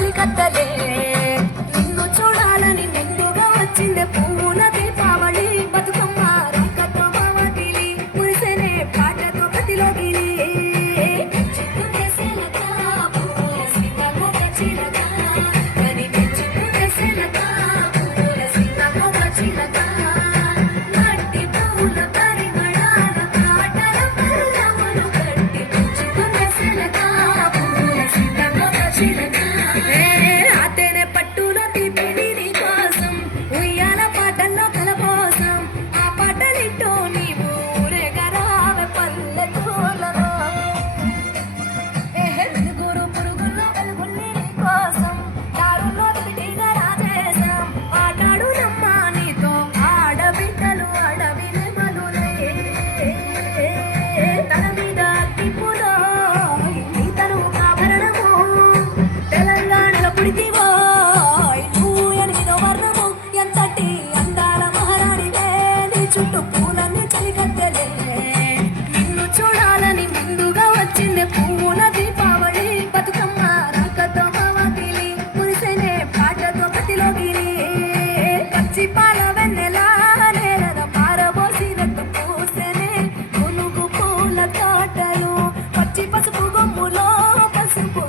చలికత్తలే నిన్ను చూడాలని ముందుగా వచ్చిందే పూల దీపావళి బతుకమ్మ రాకతో బావతిలి మురిసెనే పాటతో గతిలోగిలి చిక్కుదేశలక పూల సీతమ్మ చిలక కని చిక్కుదేశలక పూల సీతమ్మ చిలక నట్టి పూల పరిమళాల పాటల పల్లవులు కట్టి చిక్కుదేశలక పూల సీతమ్మ చిలక ఆతేనే పట్టులో తీపిడి నీ కోసం ఉయ్యాల పాటల్లో కలపోసం ఆ పాటలింటూ నీవు ఊరేగరావ పల్లెటూళ్ళలో వెలుగురు పురుగుల్లో వెలుగుల్ని నీ కోసం దారుల్లో విడిగా రాజేశాం ఆటాడు రమ్మా నీతో ఆడబిడ్డలు అడవిని మలులే తన మీద తిప్పులో నీ తనువు ఆభరణము తెలంగాణలో పుడితివో నువ్వు ఎనిమిదో వర్ణము ఎంతటి అందాల మహారాణివే నీ చుట్టూ పూలన్నీ చలికత్తెలే నిన్ను చూడాలని ముందుగా వచ్చిందే పూల దీపావళి బతుకమ్మ రాకతో బావతిలి మురిసెనే పాటతో గతిలోగిలి పచ్చి పాల వెన్నెల నేలన పారబోసినట్టు పూసెనే పునుగు పూల తోటలు పచ్చి పసుపు గొమ్ములో పసుపు